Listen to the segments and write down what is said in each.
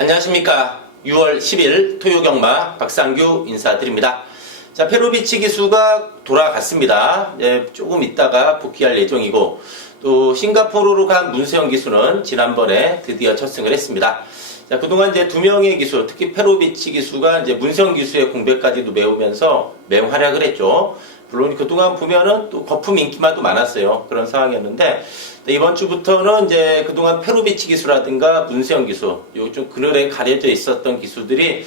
안녕하십니까. 6월 10일 토요경마 박상규 인사드립니다. 자, 페로비치 기수가 돌아갔습니다. 조금 있다가 복귀할 예정이고, 또 싱가포르로 간 문세영 기수는 지난번에 드디어 첫 승을 했습니다. 자, 그동안 이제 두 명의 기수, 특히 페로비치 기수가 이제 문세영 기수의 공백까지도 메우면서 맹활약을 했죠. 물론 그동안 보면은 또 거품 인기만도 많았어요. 그런 상황이었는데, 이번 주부터는 이제 그동안 페로비치 기수라든가 문세영 기수, 요 좀 그늘에 가려져 있었던 기수들이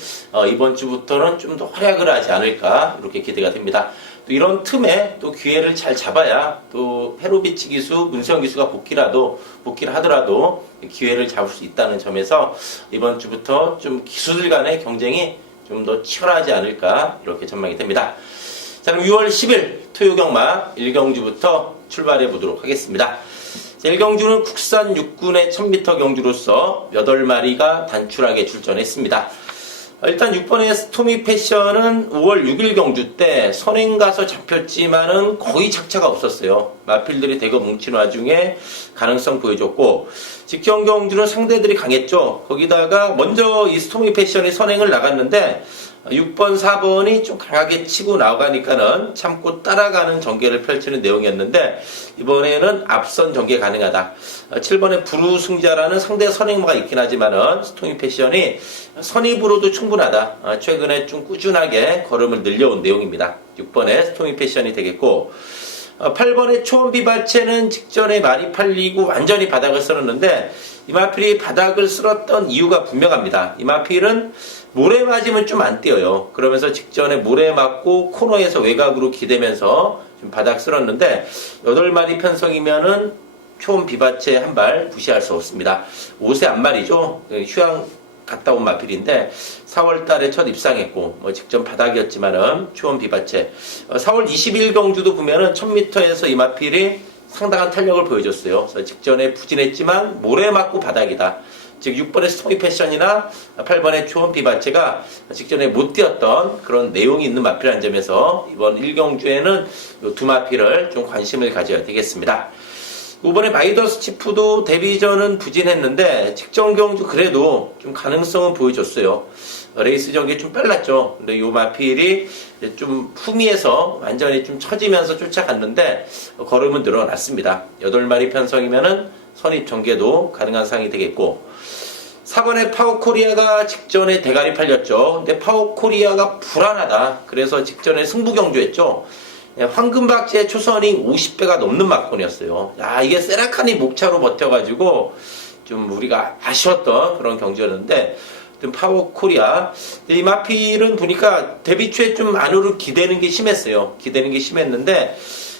이번 주부터는 좀 더 활약을 하지 않을까, 이렇게 기대가 됩니다. 또 이런 틈에 또 기회를 잘 잡아야 또 페로비치 기수, 문세영 기수가 복귀를 하더라도 기회를 잡을 수 있다는 점에서 이번 주부터 좀 기수들 간의 경쟁이 좀 더 치열하지 않을까, 이렇게 전망이 됩니다. 자, 그럼 6월 10일 토요경마 1경주부터 출발해 보도록 하겠습니다. 1경주는 국산 6군의 1000m 경주로서 8마리가 단출하게 출전했습니다. 일단 6번의 스토미 패션은 5월 6일 경주 때 선행 가서 잡혔지만은 거의 착차가 없었어요. 마필들이 대거 뭉친 와중에 가능성 보여줬고, 직전 경주는 상대들이 강했죠. 거기다가 먼저 이 스토미 패션이 선행을 나갔는데 6번, 4번이 좀 강하게 치고 나가니까는 참고 따라가는 전개를 펼치는 내용이었는데, 이번에는 앞선 전개 가능하다. 7번의 부루승자라는 상대 선행마가 있긴 하지만은 스토미 패션이 선입으로도 충분하다. 최근에 좀 꾸준하게 걸음을 늘려온 내용입니다. 6번의 스토미 패션이 되겠고, 8번의 초원비바체는 직전에 많이 팔리고 완전히 바닥을 쓸었는데, 이마필이 바닥을 쓸었던 이유가 분명합니다. 이마필은 모래 맞으면 좀 안 뛰어요. 그러면서 직전에 모래 맞고 코너에서 외곽으로 기대면서 좀 바닥 쓸었는데, 8마리 편성이면은 초원비바체 한 발 무시할 수 없습니다. 5세 안말이죠. 휴양 갔다 온 마필인데 4월 달에 첫 입상했고, 직전 바닥이었지만은 초원비바체. 4월 20일 경주도 보면은 1000m에서 이 마필이 상당한 탄력을 보여줬어요. 그래서 직전에 부진했지만 모래 맞고 바닥이다. 즉 6번의 스토미 패션이나 8번의 초원비바체가 직전에 못 뛰었던 그런 내용이 있는 마필이라는 점에서 이번 1경주에는 이 두 마필을 좀 관심을 가져야 되겠습니다. 이번에 마이더스 치프도 데뷔전은 부진했는데 직전 경주 그래도 좀 가능성은 보여줬어요. 레이스 전개 좀 빨랐죠. 근데 이 마필이 좀 품위에서 완전히 좀 처지면서 쫓아갔는데 걸음은 늘어났습니다. 8마리 편성이면은 선입 전개도 가능한 상황이 되겠고, 4번의 파워코리아가 직전에 대가리 팔렸죠. 근데 파워코리아가 불안하다. 그래서 직전에 승부 경주했죠. 황금박제 초선이 50배가 넘는 막권이었어요. 야, 이게 세라카니 목차로 버텨가지고 좀 우리가 아쉬웠던 그런 경주였는데, 파워코리아. 이 마필은 보니까 데뷔 초에 좀 안으로 기대는 게 심했어요. 기대는 게 심했는데,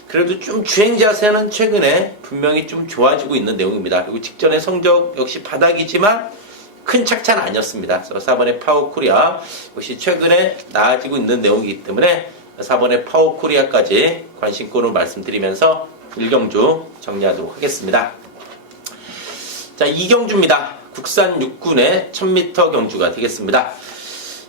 그래도 좀 주행 자세는 최근에 분명히 좀 좋아지고 있는 내용입니다. 그리고 직전의 성적 역시 바닥이지만 큰 착차는 아니었습니다. 그래서 4번의 파워코리아 역시 최근에 나아지고 있는 내용이기 때문에 4번의 파워코리아까지 관심권으로 말씀드리면서 1경주 정리하도록 하겠습니다. 자, 2경주입니다. 국산 6군의 1000m 경주가 되겠습니다.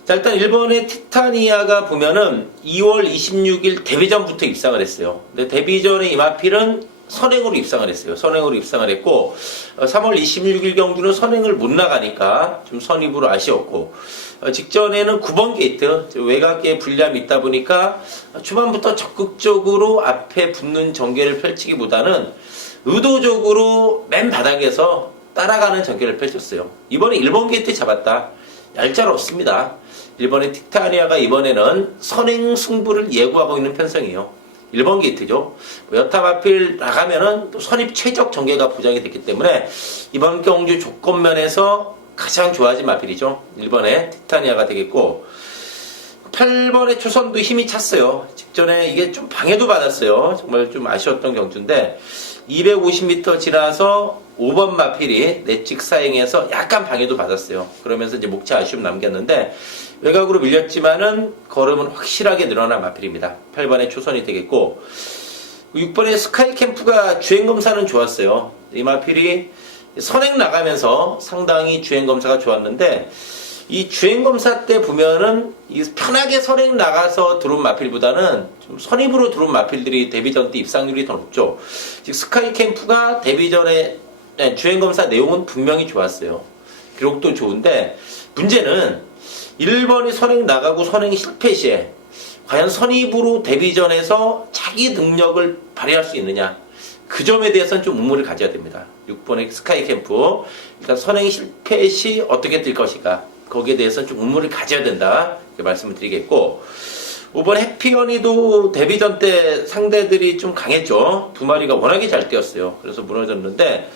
자, 일단 1번의 티타니아가 보면은 2월 26일 데뷔전부터 입상을 했어요. 근데 데뷔전에 이마필은 선행으로 입상을 했어요. 선행으로 입상을 했고, 3월 26일 경주는 선행을 못 나가니까 좀 선입으로 아쉬웠고, 직전에는 9번 게이트, 외곽에 불리함이 있다 보니까 초반부터 적극적으로 앞에 붙는 전개를 펼치기보다는 의도적으로 맨 바닥에서 따라가는 전개를 펼쳤어요. 이번에 1번 게이트 잡았다. 얄짤없습니다. 1번의 티타니아가 이번에는 선행 승부를 예고하고 있는 편성이에요. 1번 게이트죠. 여타마필 나가면은 또 선입 최적 전개가 보장이 됐기 때문에 이번 경주 조건면에서 가장 좋아진 마필이죠. 1번의 티타니아가 되겠고, 8번의 초선도 힘이 찼어요. 직전에 이게 좀 방해도 받았어요. 정말 좀 아쉬웠던 경주인데 250m 지나서 5번 마필이 내측 사행해서 약간 방해도 받았어요. 그러면서 이제 목차 아쉬움 남겼는데 외곽으로 밀렸지만은 걸음은 확실하게 늘어난 마필입니다. 8번의 초선이 되겠고, 6번의 스카이 캠프가 주행 검사는 좋았어요. 이 마필이 선행 나가면서 상당히 주행 검사가 좋았는데, 이 주행 검사 때 보면은 이 편하게 선행 나가서 들어온 마필보다는 좀 선입으로 들어온 마필들이 데뷔전 때 입상률이 더 높죠. 즉 스카이 캠프가 데뷔전에 주행 검사 내용은 분명히 좋았어요. 기록도 좋은데 문제는 1번이 선행 나가고 선행 실패 시에 과연 선입으로 데뷔전에서 자기 능력을 발휘할 수 있느냐, 그 점에 대해서는 좀 의문을 가져야 됩니다. 6번의 스카이 캠프, 일단 선행 실패 시 어떻게 뛸 것인가, 거기에 대해서는 좀 의문을 가져야 된다, 이렇게 말씀을 드리겠고, 5번 해피언이도 데뷔전 때 상대들이 좀 강했죠. 두 마리가 워낙에 잘 뛰었어요. 그래서 무너졌는데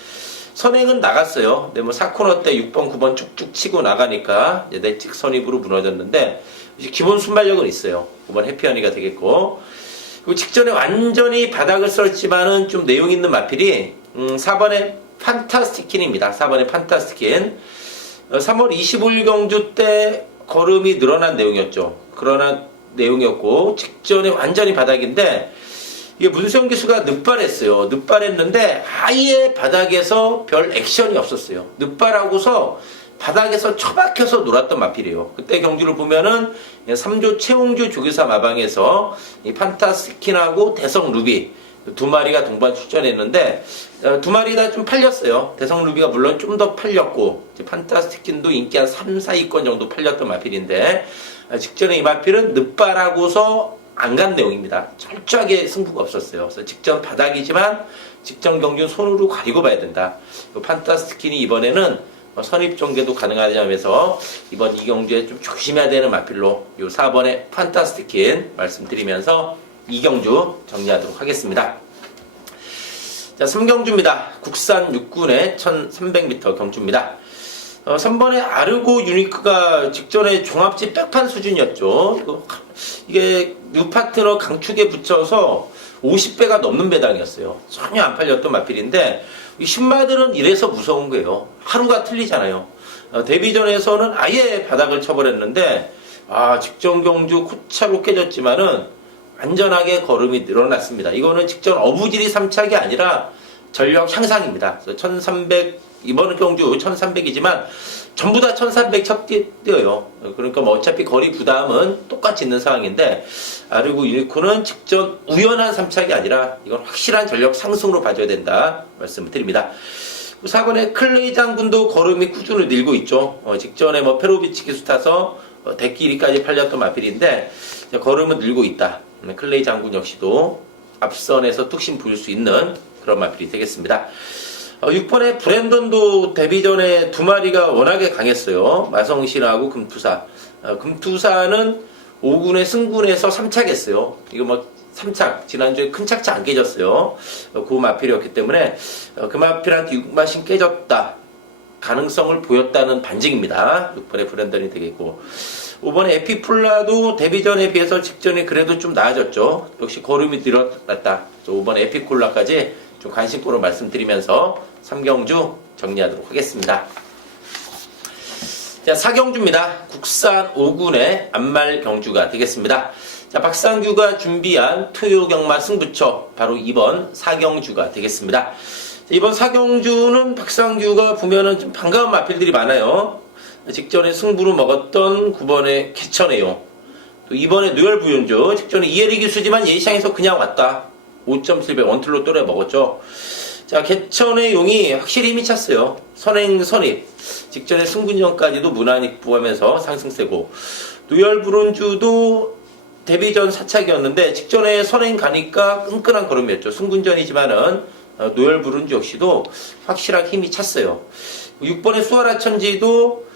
선행은 나갔어요. 근데 뭐 4코너 때 6번, 9번 쭉쭉 치고 나가니까 내측 선입으로 무너졌는데 기본 순발력은 있어요. 5번 해피언이가 되겠고, 그리고 직전에 완전히 바닥을 쓸었지만은 좀 내용 있는 마필이 4번의 판타스티킨입니다. 4번의 판타스티킨. 3월 25일 경주 때 걸음이 늘어난 내용이었죠. 그러나 내용이었고, 직전에 완전히 바닥인데 이게 문수영 기수가 늑발했어요. 늑발했는데 아예 바닥에서 별 액션이 없었어요. 늑발하고서 바닥에서 처박혀서 놀았던 마필이에요. 그때 경주를 보면은 3조 최홍주 조교사 마방에서 이 판타스킨하고 대성 루비 두 마리가 동반 출전했는데 두 마리 다 좀 팔렸어요. 대성 루비가 물론 좀 더 팔렸고 판타스킨도 인기 한 3, 4위권 정도 팔렸던 마필인데, 직전에 이 마필은 늑발하고서 안 간 내용입니다. 철저하게 승부가 없었어요. 그래서 직전 바닥이지만 직전 경주는 손으로 가리고 봐야 된다. 판타스킨이 이번에는 선입 전개도 가능하냐면서 이번 이 경주에 좀 조심해야 되는 마필로 요 4번의 판타스킨 말씀드리면서 이 경주 정리하도록 하겠습니다. 자, 3경주입니다. 국산 6군의 1300m 경주입니다. 3번의 아르고 유니크가 직전에 종합지 백판 수준이었죠. 이게 뉴파트너 강축에 붙여서 50배가 넘는 배당이었어요. 전혀 안 팔렸던 마필인데 이 신마들은 이래서 무서운 거예요. 하루가 틀리잖아요. 데뷔전에서는 아예 바닥을 쳐버렸는데 직전 경주 코차로 깨졌지만은 안전하게 걸음이 늘어났습니다. 이거는 직전 어부지리 3착이 아니라 전력 향상입니다. 1300, 이번 경주 1300이지만 전부 다 1300 첫 뛰어요. 그러니까 뭐 어차피 거리 부담은 똑같이 있는 상황인데, 아르고 유니코는 직전 우연한 3착이 아니라 이건 확실한 전력 상승으로 봐줘야 된다 말씀을 드립니다. 4번의 클레이 장군도 걸음이 꾸준히 늘고 있죠. 직전에 뭐 페로비치 기수 타서 대끼리까지 팔렸던 마필인데 걸음은 늘고 있다. 클레이 장군 역시도 앞선에서 뚝심 부릴 수 있는 그런 마필이 되겠습니다. 6번의 브랜던도 데뷔전에 두 마리가 워낙에 강했어요. 마성신하고 금투사. 금투사는 5군의 승군에서 3착했어요. 이거 뭐 3착, 지난주에 큰 착차 안 깨졌어요. 그 마필이었기 때문에 그 마필한테 6마신 깨졌다 가능성을 보였다는 반증입니다. 6번의 브랜던이 되겠고, 5번의 에피폴라도 데뷔전에 비해서 직전에 그래도 좀 나아졌죠. 역시 걸음이 늘어났다. 5번의 에피콜라까지 좀 관심고로 말씀드리면서 3경주 정리하도록 하겠습니다. 자, 4경주입니다. 국산 5군의 안말 경주가 되겠습니다. 자, 박상규가 준비한 토요경마 승부처 바로 이번 4경주가 되겠습니다. 이번 4경주는 박상규가 보면은 좀 반가운 마필들이 많아요. 직전에 승부로 먹었던 9번의 개천해용, 또 이번에 누열부윤주, 직전에 이해리 기수지만 예시장에서 그냥 왔다. 5.7배 원틀로 또래 먹었죠. 자, 개천의 용이 확실히 힘이 찼어요. 선행 선입, 직전에 승분전까지도 무난히 부하면서 상승세고, 누열부른주도 데뷔전 사착이었는데 직전에 선행 가니까 끈끈한 걸음이었죠. 승군전이지만은 노열부른주 역시도 확실하게 힘이 찼어요. 6번의 수아라 천지도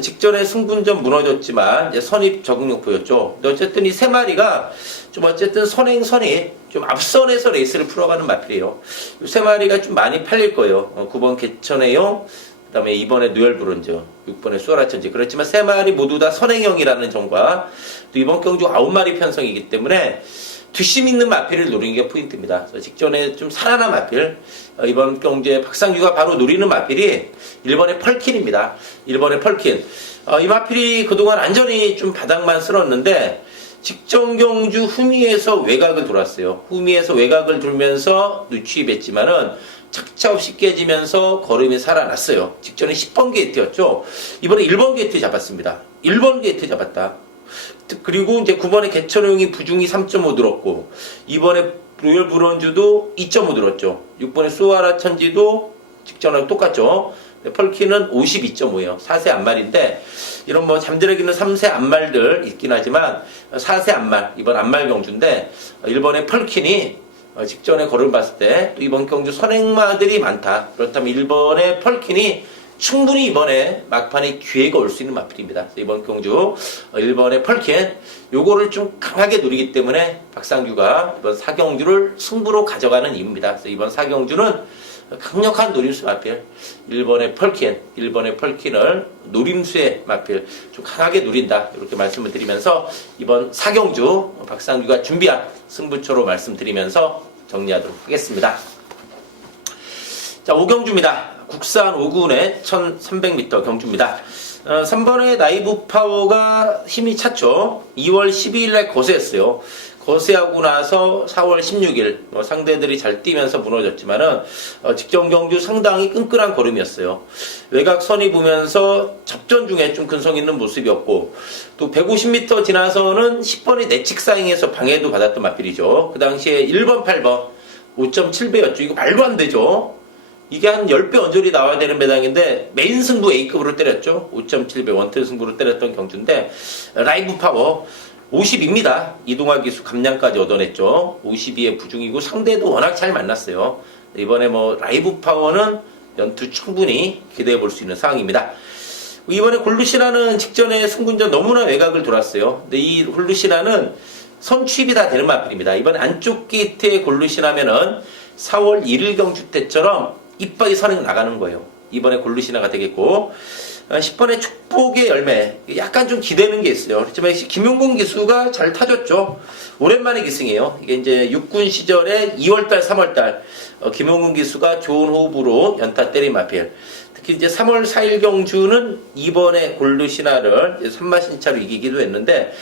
직전에 승분전 무너졌지만 이제 선입 적응력 보였죠. 근데 어쨌든 이 세 마리가 좀 어쨌든 선행 선입 좀 앞선에서 레이스를 풀어가는 마필이에요. 이 세 마리가 좀 많이 팔릴 거예요. 9번 개천해용, 그다음에 2번에 누열브론즈, 6번에 수아라천지. 그렇지만 세 마리 모두 다 선행형이라는 점과 또 이번 경주 9마리 편성이기 때문에 뒷심 있는 마필을 노리는 게 포인트입니다. 그래서 직전에 좀 살아난 마필, 이번 경주에 박상규가 바로 노리는 마필이 1번의 펄킨입니다. 1번의 펄킨. 이 마필이 그동안 안전히 좀 바닥만 쓸었는데 직전 경주 후미에서 외곽을 돌았어요. 후미에서 외곽을 돌면서 누취입했지만은 착차 없이 깨지면서 걸음이 살아났어요. 직전에 10번 게이트였죠. 이번에 1번 게이트 잡았습니다. 1번 게이트 잡았다. 그리고 이제 9번에 개천호용이 부중이 3.5 들었고, 이번에 로열 브론즈도 2.5 들었죠. 6번에 수아라 천지도 직전하고 똑같죠. 펄키는 52.5예요. 4세 안말인데 이런 뭐 잠재력 있는 3세 안말들 있긴 하지만 4세 안말, 이번 안말 경주인데 일본의 펄킨이 직전에 걸음 봤을 때 또 이번 경주 선행마들이 많다. 그렇다면 일본의 펄킨이 충분히 이번에 막판에 기회가 올 수 있는 마필입니다. 이번 경주 일본의 펄킨 요거를 좀 강하게 노리기 때문에 박상규가 이번 4경주를 승부로 가져가는 이유입니다. 그래서 이번 4경주는 강력한 노림수 마필 일본의 펄킨을 노림수의 마필 좀 강하게 노린다, 이렇게 말씀을 드리면서 이번 4경주 박상규가 준비한 승부처로 말씀드리면서 정리하도록 하겠습니다. 자, 5경주입니다. 국산 5군의 1300m 경주입니다. 3번의 나이브 파워가 힘이 찼죠. 2월 12일날 거세했어요. 거세하고 나서 4월 16일 상대들이 잘 뛰면서 무너졌지만은 직전 경주 상당히 끈끈한 걸음이었어요. 외곽 선이 보면서 접전 중에 좀 근성 있는 모습이었고, 또 150m 지나서는 10번이 내칙 사잉에서 방해도 받았던 마필이죠. 그 당시에 1번, 8번 5.7배였죠. 이거 말도 안 되죠. 이게 한 10배 언저리 나와야 되는 배당인데 메인 승부 A급으로 때렸죠. 5.7배 원투 승부로 때렸던 경주인데 라이브 파워 50입니다. 이동화 기수 감량까지 얻어냈죠. 52의 부중이고 상대도 워낙 잘 만났어요. 이번에 뭐 라이브 파워는 연투 충분히 기대해 볼 수 있는 상황입니다. 이번에 홀루시나는 직전에 승군전 너무나 외곽을 돌았어요. 근데 이 홀루시나는 선취입이 다 되는 마필입니다. 이번 안쪽 게이트에 골루시나면은 4월 1일 경주 때처럼 이빨이 선행 나가는 거예요. 이번에 골루시나가 되겠고, 10번의 축복의 열매 약간 좀 기대는 게 있어요. 그렇지만 김용곤 기수가 잘 타줬죠. 오랜만에 기승이에요. 이게 이제 육군 시절에 2월달 3월달 김용곤 기수가 좋은 호흡으로 연타 때린 마필. 특히 이제 3월 4일 경주는 이번에 골루시나를 3마신차로 이기기도 했는데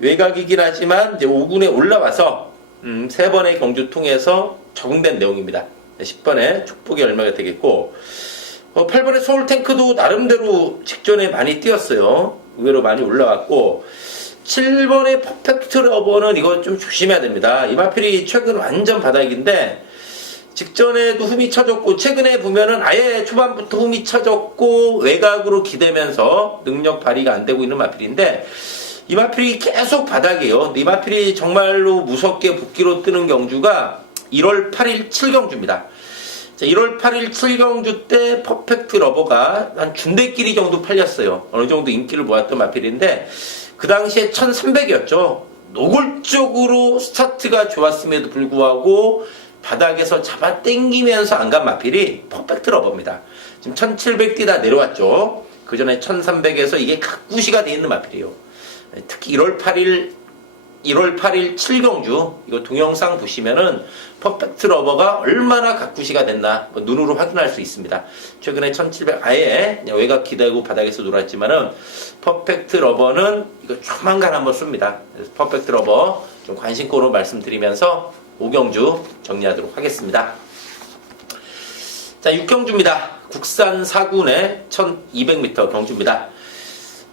외곽이긴 하지만 이제 5군에 올라와서 3번의 경주 통해서 적응된 내용입니다. 10번에 축복의 열매가 되겠고, 8번의 서울탱크도 나름대로 직전에 많이 뛰었어요. 의외로 많이 올라왔고, 7번의 퍼펙트 러버는 이거 좀 조심해야 됩니다. 이 마필이 최근 완전 바닥인데 직전에도 흠이 쳐졌고, 최근에 보면은 아예 초반부터 흠이 쳐졌고 외곽으로 기대면서 능력 발휘가 안 되고 있는 마필인데, 이 마필이 계속 바닥이에요. 이 마필이 정말로 무섭게 복귀로 뜨는 경주가 1월 8일 7경주입니다. 자, 1월 8일 7경주 때 퍼펙트 러버가 한 준대끼리 정도 팔렸어요. 어느 정도 인기를 모았던 마필인데 그 당시에 1300이었죠. 노골적으로 스타트가 좋았음에도 불구하고 바닥에서 잡아 당기면서 안 간 마필이 퍼펙트 러버입니다. 지금 1700 뛰다 내려왔죠. 그 전에 1300에서 이게 각구시가 돼 있는 마필이에요. 특히 1월 8일 7경주 이거 동영상 보시면은 퍼펙트 러버가 얼마나 각구시가 됐나 눈으로 확인할 수 있습니다. 최근에 1700 아예 외곽 기대고 바닥에서 놀았지만은 퍼펙트 러버는 이거 조만간 한번 씁니다. 그래서 퍼펙트 러버 좀 관심권으로 말씀드리면서 5경주 정리하도록 하겠습니다. 자, 6경주입니다. 국산 4군의 1200m 경주입니다.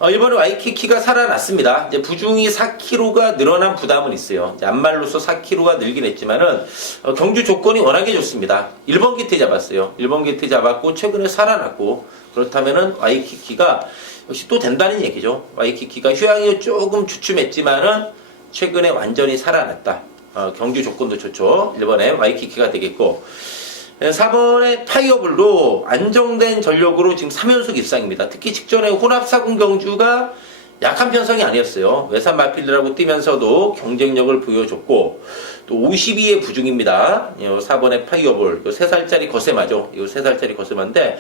이번에 와이키키가 살아났습니다. 이제 부중이 4kg가 늘어난 부담은 있어요. 안말로서 4kg가 늘긴 했지만은 경주 조건이 워낙에 좋습니다. 1번 게이트 잡았어요. 1번 게이트 잡았고 최근에 살아났고, 그렇다면은 와이키키가 역시 또 된다는 얘기죠. 와이키키가 휴양이 조금 주춤했지만은 최근에 완전히 살아났다. 경주 조건도 좋죠. 1번에 와이키키가 되겠고, 4번의 파이어블도 안정된 전력으로 지금 3연속 입상입니다. 특히 직전에 혼합사군 경주가 약한 편성이 아니었어요. 외산 마필들하고 뛰면서도 경쟁력을 보여줬고, 또 52의 부중입니다. 4번의 파이어볼, 3살짜리 거세마죠. 이거 3살짜리 거세마인데,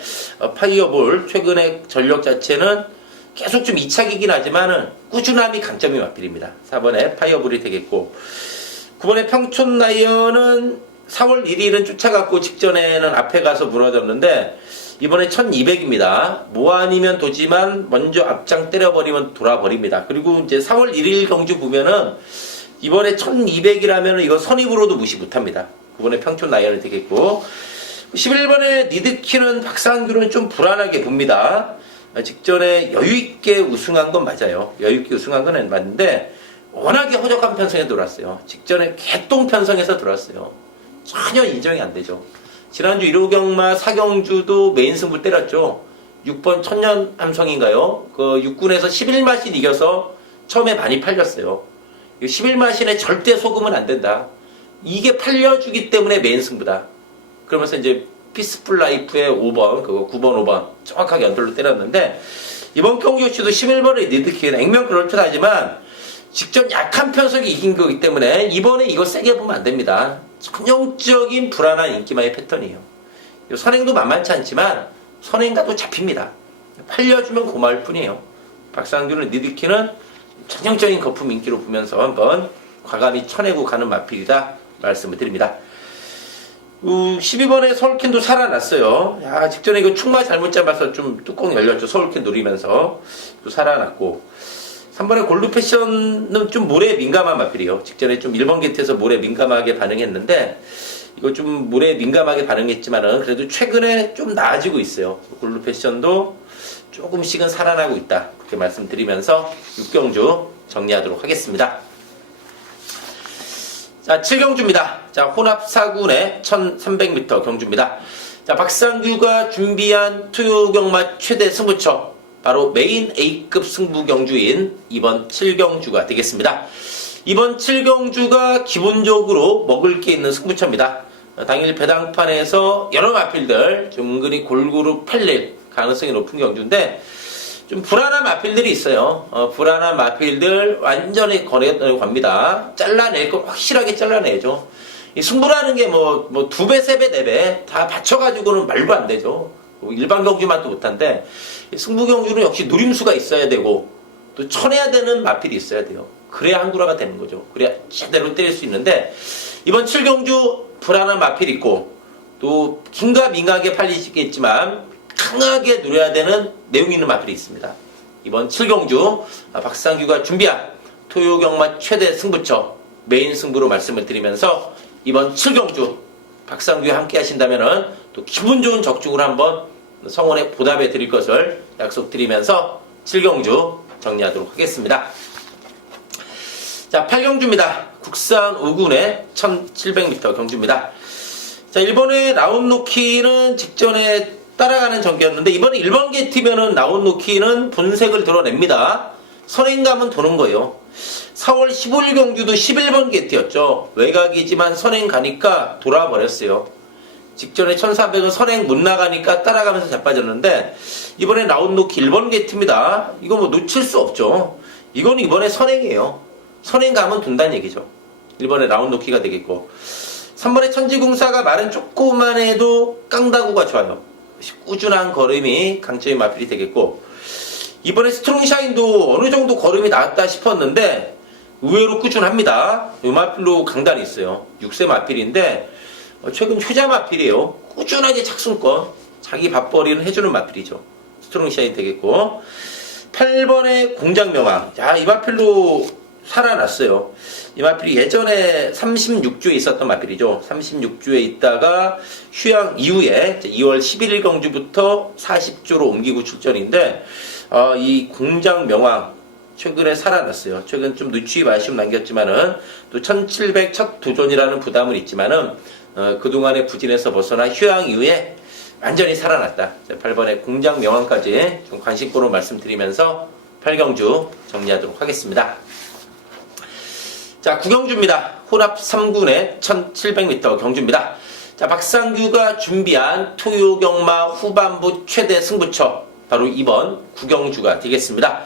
파이어볼 최근에 전력 자체는 계속 좀 이착이긴 하지만은 꾸준함이 강점이 마필입니다. 4번의 파이어볼이 되겠고, 9번의 평촌 라이언은 4월 1일은 쫓아갔고 직전에는 앞에 가서 무너졌는데 이번에 1200입니다. 뭐 아니면 도지만 먼저 앞장 때려버리면 돌아버립니다. 그리고 이제 4월 1일 경주 보면은 이번에 1200이라면 이거 선입으로도 무시 못합니다. 9번에 평촌 라이언이 되겠고, 11번에 니드키는 박상규는 좀 불안하게 봅니다. 직전에 여유있게 우승한 건 맞아요. 여유있게 우승한 건 맞는데 워낙에 허접한 편성에 들어왔어요. 직전에 개똥 편성에서 들어왔어요. 전혀 인정이 안 되죠. 지난주 1호경마 4경주도 메인 승부 때렸죠. 6번 천년 함성인가요? 그 6군에서 11마신 이겨서 처음에 많이 팔렸어요. 11마신에 절대 속으면 안 된다. 이게 팔려주기 때문에 메인 승부다. 그러면서 이제 피스풀 라이프의 5번, 그거 9번, 5번 정확하게 연돌로 때렸는데, 이번 경기 역시도 11번의 니드키는 액면 그럴듯하지만 직전 약한 편석이 이긴 거기 때문에 이번에 이거 세게 보면 안 됩니다. 전형적인 불안한 인기마의 패턴이에요. 선행도 만만치 않지만 선행가도 잡힙니다. 팔려주면 고마울 뿐이에요. 박상규는 니드키는 전형적인 거품 인기로 보면서 한번 과감히 쳐내고 가는 마필이다 말씀을 드립니다. 12번에 서울캔도 살아났어요. 야, 직전에 이거 충마 잘못 잡아서 좀 뚜껑 열렸죠. 서울캔 노리면서 또 살아났고, 3번에 골드 패션은 좀 모래에 민감한 마필이에요. 직전에 좀 1번 게이트에서 모래에 민감하게 반응했는데, 이거 좀 모래에 민감하게 반응했지만은 그래도 최근에 좀 나아지고 있어요. 골드 패션도 조금씩은 살아나고 있다. 그렇게 말씀드리면서 6경주 정리하도록 하겠습니다. 자, 7경주입니다. 자, 혼합 4군의 1300m 경주입니다. 자, 박상규가 준비한 투요경마 최대 승부처, 바로 메인 A급 승부 경주인 이번 7경주가 되겠습니다. 이번 7경주가 기본적으로 먹을 게 있는 승부처입니다. 당일 배당판에서 여러 마필들 좀 은근히 골고루 팔릴 가능성이 높은 경주인데, 좀 불안한 마필들이 있어요. 불안한 마필들 완전히 갑니다. 잘라낼 거 확실하게 잘라내죠. 이 승부라는 게 뭐 2배, 3배, 4배 다 받쳐가지고는 말도 안 되죠. 일반 경주만 도 못한데, 승부 경주는 역시 누림수가 있어야 되고 또 쳐내야 되는 마필이 있어야 돼요. 그래야 한구라가 되는 거죠. 그래야 제대로 때릴 수 있는데, 이번 7경주 불안한 마필이 있고 또 긴가민가하게 팔리시겠지만 강하게 누려야 되는 내용 있는 마필이 있습니다. 이번 7경주 박상규가 준비한 토요경마 최대 승부처 메인 승부로 말씀을 드리면서, 이번 7경주 박상규와 함께 하신다면은 또 기분 좋은 적중을 한번 성원에 보답해 드릴 것을 약속드리면서 7경주 정리하도록 하겠습니다. 자, 8경주입니다. 국산 5군의 1700m 경주입니다. 자, 일본의 라운노키는 직전에 따라가는 전개였는데, 이번에 1번 게이트면은 라운노키는 본색을 드러냅니다. 선행감은 도는 거예요. 4월 15일 경주도 11번 게이트였죠. 외곽이지만 선행 가니까 돌아버렸어요. 직전에 1400은 선행 못 나가니까 따라가면서 자빠졌는데, 이번에 라운노키 1번 게이트입니다. 이거 뭐 놓칠 수 없죠. 이건 이번에 선행이에요. 선행감은 돈다는 얘기죠. 1번에 라운노키가 되겠고, 3번에 천지공사가 말은 조금만 해도 깡다구가 좋아요. 꾸준한 걸음이 강점의 마필이 되겠고, 이번에 스트롱샤인도 어느 정도 걸음이 나왔다 싶었는데 의외로 꾸준합니다. 이 마필로 강단이 있어요. 6세 마필인데 최근 효자 마필이에요. 꾸준하게 착순권, 자기 밥벌이는 해주는 마필이죠. 스트롱샤인 되겠고, 8번에 공장명왕. 야, 이 마필로 살아났어요. 이 마필이 예전에 36주에 있었던 마필이죠. 36주에 있다가 휴양 이후에 2월 11일 경주부터 40주로 옮기고 출전인데, 이 공장명왕 최근에 살아났어요. 최근 좀 누추입 아쉬움 남겼지만은 또 1700 첫 도전이라는 부담은 있지만은 그동안의 부진에서 벗어나 휴양 이후에 완전히 살아났다. 8번에 공장명왕까지 좀 관심고로 말씀드리면서 8경주 정리하도록 하겠습니다. 자, 9경주입니다. 혼합 3군의 1700m 경주입니다. 자, 박상규가 준비한 토요경마 후반부 최대 승부처, 바로 이번 9경주가 되겠습니다.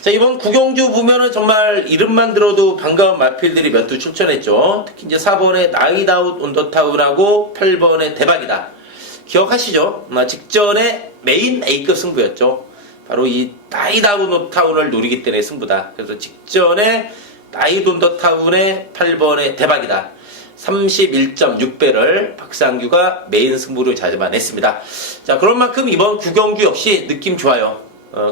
자, 이번 9경주 보면은 정말 이름만 들어도 반가운 마필들이 몇 두 출전했죠. 특히 이제 4번의 나이다웃 온더타운하고 8번의 대박이다. 기억하시죠? 직전에 메인 A급 승부였죠. 바로 이 나이다웃 온더타운을 노리기 때문에 승부다. 그래서 직전에 나이돈더타운의 8번의 대박이다. 31.6배를 박상규가 메인 승부를 잡아냈습니다. 자, 그런 만큼 이번 9경주 역시 느낌 좋아요.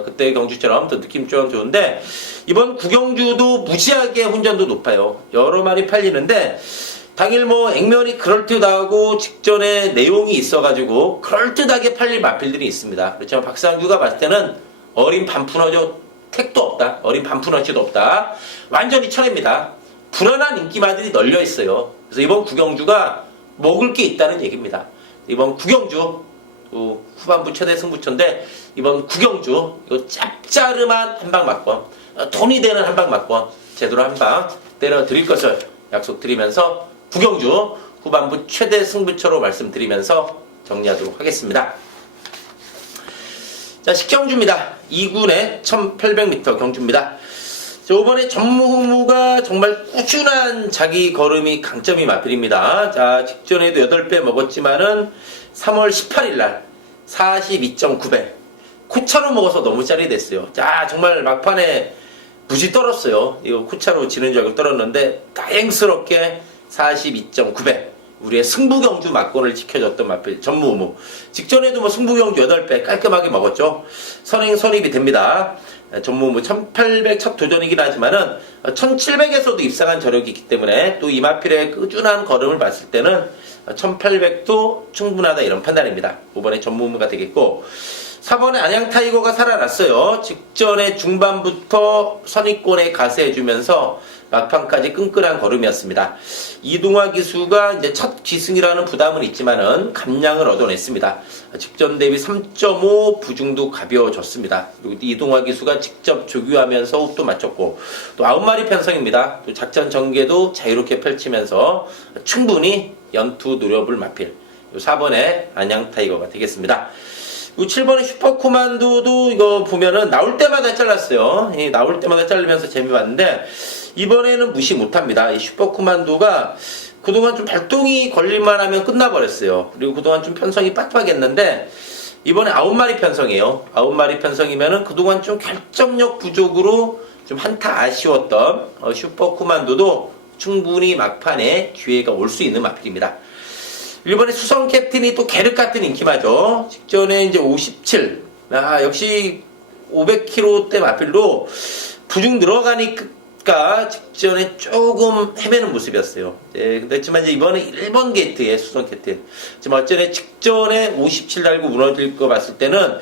그때 경주처럼 또 느낌 좀 좋은데, 이번 9경주도 무지하게 혼전도 높아요. 여러 마리 팔리는데, 당일 뭐 액면이 그럴듯하고 직전에 내용이 있어가지고 그럴듯하게 팔릴 마필들이 있습니다. 그렇지만 박상규가 봤을 때는 어린 반푼어죠. 택도 없다. 어린 반푼어치도 없다. 완전히 쳐냅니다. 불안한 인기마들이 널려 있어요. 그래서 이번 9경주가 먹을 게 있다는 얘기입니다. 이번 9경주 또 후반부 최대 승부처인데 이번 구경주 이거 짭짜름한 한방 맞권, 돈이 되는 한방 맞권 제대로 한방 때려드릴 것을 약속드리면서 구경주 후반부 최대 승부처로 말씀드리면서 정리하도록 하겠습니다. 자, 식경주입니다. 2군의 1800m 경주입니다. 자, 이번에 전무후무가 정말 꾸준한 자기 걸음이 강점이 마필입니다. 자, 직전에도 8배 먹었지만은 3월 18일 날 42.9배 코차로 먹어서 너무 짜릿했어요. 자, 정말 막판에 무지 떨었어요. 이거 코차로 지는 줄 알고 떨었는데 다행스럽게 42.9배 우리의 승부경주 막권을 지켜줬던 마필 전무후무. 직전에도 뭐 승부경주 8배 깔끔하게 먹었죠. 선입이 됩니다. 전무후무 1800 첫 도전이긴 하지만은 1700에서도 입상한 저력이 있기 때문에 또 이 마필의 꾸준한 걸음을 봤을 때는 1800도 충분하다 이런 판단입니다. 5번에 전무후무가 되겠고 4번에 안양타이거가 살아났어요. 직전에 중반부터 선입권에 가세해주면서 막판까지 끈끈한 걸음이었습니다. 이동화 기수가 이제 첫 기승이라는 부담은 있지만은 감량을 얻어냈습니다. 직전 대비 3.5 부중도 가벼워졌습니다. 그리고 이동화 기수가 직접 조교하면서 호흡도 맞췄고 또 9마리 편성입니다. 또 작전 전개도 자유롭게 펼치면서 충분히 연투 노려볼 마필. 4번에 안양타이거가 되겠습니다. 7번의 슈퍼코만도도 이거 보면은 나올 때마다 잘랐어요. 나올 때마다 자르면서 재미봤는데 이번에는 무시 못합니다. 이 슈퍼코만도가 그동안 좀 발동이 걸릴만 하면 끝나버렸어요. 그리고 그동안 좀 편성이 빡빡했는데 이번에 9마리 편성이에요. 9마리 편성이면은 그동안 좀 결정력 부족으로 좀 한타 아쉬웠던 슈퍼코만도도 충분히 막판에 기회가 올 수 있는 마필입니다. 일본의 수성 캡틴이 또 계륵 같은 인기마죠. 직전에 이제 57. 역시 500km대 마필로 부중 들어가니까 직전에 조금 헤매는 모습이었어요. 그렇지만 이제 이번에 1번 게이트의 수성 캡틴. 지금 어쩌네 직전에 57 달고 무너질 거 봤을 때는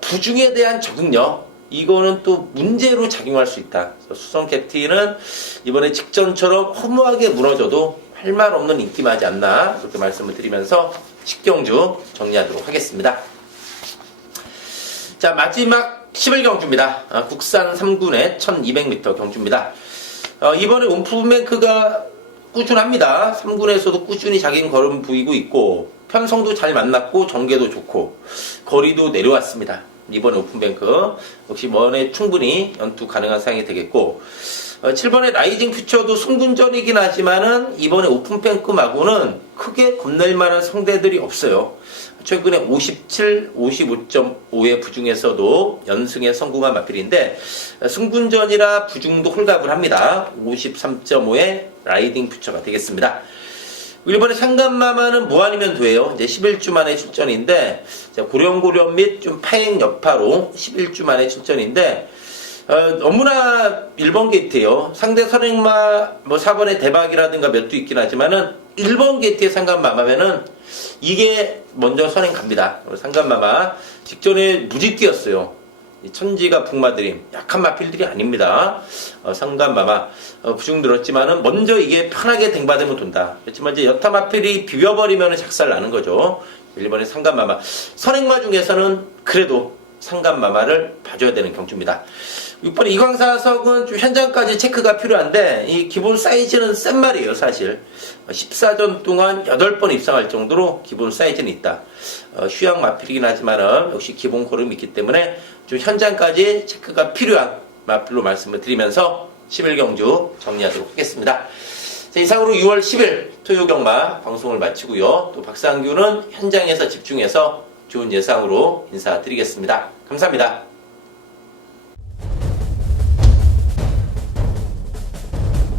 부중에 대한 적응력. 이거는 또 문제로 작용할 수 있다. 수성 캡틴은 이번에 직전처럼 허무하게 무너져도 할 말 없는 인기마지 않나 그렇게 말씀을 드리면서 식경주 정리하도록 하겠습니다. 자, 마지막 11경주입니다. 국산 3군의 1200m 경주입니다. 이번에 움프뱅크가 꾸준합니다. 3군에서도 꾸준히 자기 걸음 보이고 있고 편성도 잘 만났고 전개도 좋고 거리도 내려왔습니다. 이번에 오픈뱅크 역시 먼에 충분히 연투 가능한 상황이 되겠고 7번의 라이징 퓨처도 승군전이긴 하지만은 이번에 오픈뱅크하고는 크게 겁낼 만한 상대들이 없어요. 최근에 57, 55.5의 부중에서도 연승에 성공한 마필인데 승군전이라 부중도 홀갑을 합니다. 53.5의 라이딩 퓨처가 되겠습니다. 일본의 상간마마는 뭐 아니면 돼요. 이제 11주 만에 출전인데 고령고령 및 좀 파행 여파로 11주 만에 출전인데 너무나 1번 게이트예요. 상대 선행마 뭐 4번의 대박이라든가 몇 도 있긴 하지만은 1번 게이트의 상간마마면은 이게 먼저 선행 갑니다. 상간마마 직전에 무지 뛰었어요. 천지가 북마드림 약한 마필들이 아닙니다. 상간마마 부중 들었지만은 먼저 이게 편하게 댕받으면 돈다. 그렇지만 이제 여타 마필이 비벼버리면 작살 나는 거죠. 일본의 상간마마 선행마 중에서는 그래도 상간마마를 봐줘야 되는 경주입니다. 6번 이광사석은 좀 현장까지 체크가 필요한데 이 기본 사이즈는 센 말이에요. 사실 14전 동안 8번 입상할 정도로 기본 사이즈는 있다. 휴양 마필이긴 하지만은 역시 기본 걸음이 있기 때문에 좀 현장까지 체크가 필요한 마필로 말씀을 드리면서 11경주 정리하도록 하겠습니다. 자, 이상으로 6월 10일 토요경마 방송을 마치고요. 또 박상규는 현장에서 집중해서 좋은 예상으로 인사드리겠습니다. 감사합니다.